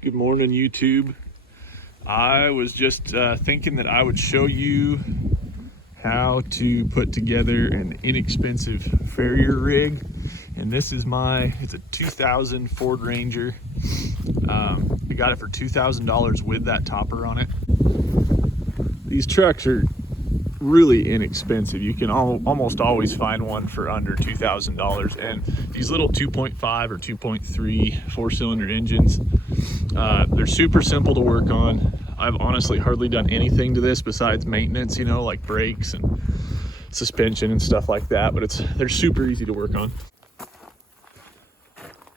Good morning, YouTube. I was just thinking that I would show you how to put together an inexpensive Farrier rig. And this is it's a 2000 Ford Ranger. I got it for $2,000 with that topper on it. These trucks are really inexpensive. You can almost always find one for under $2,000. And these little 2.5 or 2.3 four-cylinder engines, they're super simple to work on. I've honestly hardly done anything to this besides maintenance, like brakes and suspension and stuff like that, but they're super easy to work on.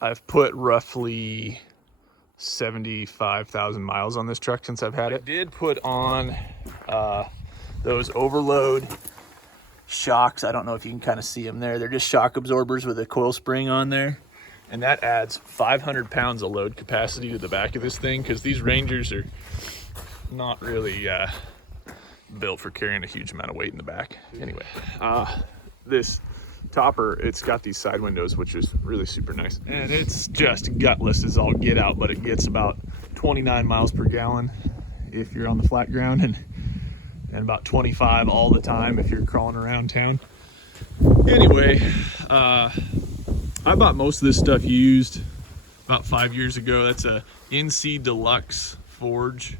I've put roughly 75,000 miles on this truck since I've had it. I did put on those overload shocks. I don't know if you can kind of see them there. They're just shock absorbers with a coil spring on there. And that adds 500 pounds of load capacity to the back of this thing, because these Rangers are not really built for carrying a huge amount of weight in the back. Anyway, this topper, it's got these side windows, which is really super nice. And it's just gutless as all get out, but it gets about 29 miles per gallon if you're on the flat ground, and about 25 all the time if you're crawling around town. Anyway, I bought most of this stuff used about 5 years ago. That's a NC Deluxe forge,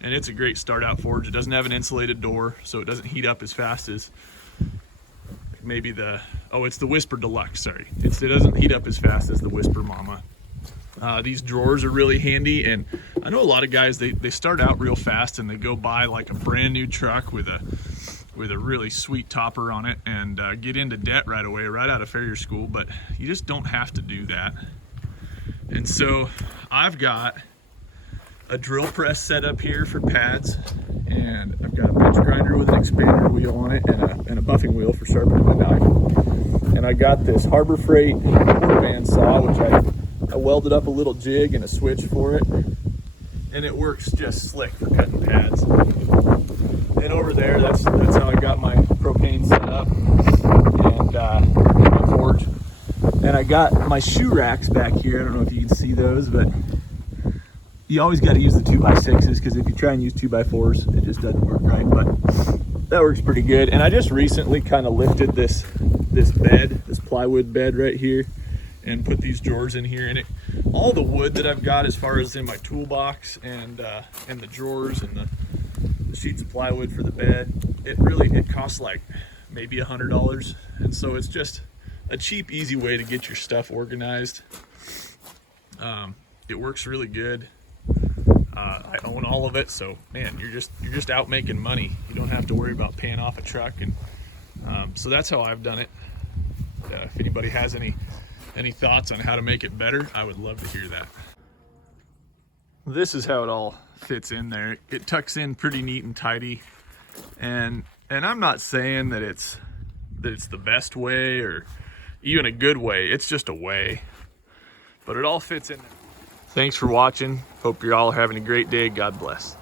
and it's a great start out forge. It doesn't have an insulated door, so it doesn't heat up as fast as maybe it's the Whisper Deluxe, sorry. It doesn't heat up as fast as the Whisper Mama. These drawers are really handy, and I know a lot of guys, they start out real fast and they go buy like a brand new truck with a really sweet topper on it and get into debt right away, right out of Farrier school, but you just don't have to do that. And so I've got a drill press set up here for pads, and I've got a bench grinder with an expander wheel on it and a buffing wheel for sharpening my knife. And I got this Harbor Freight quarter band saw, which I welded up a little jig and a switch for it, and it works just slick for cutting pads. And over there, that's how I got my propane set up and my forge. And I got my shoe racks back here. I don't know if you can see those, but you always got to use the 2x6s, because if you try and use 2x4s, it just doesn't work right. But that works pretty good. And I just recently kind of lifted this plywood bed right here, and put these drawers in here. And all the wood that I've got as far as in my toolbox and the drawers and the sheets of plywood for the bed, it costs like maybe $100. And so it's just a cheap, easy way to get your stuff organized. It works really good. I own all of it, so man, you're just out making money. You don't have to worry about paying off a truck, and so that's how I've done it. If anybody has any thoughts on how to make it better, I would love to hear that. This is how it all fits in there. It tucks in pretty neat and tidy, and I'm not saying that it's the best way or even a good way. It's just a way, but it all fits in there. Thanks for watching. Hope you're all having a great day. God bless.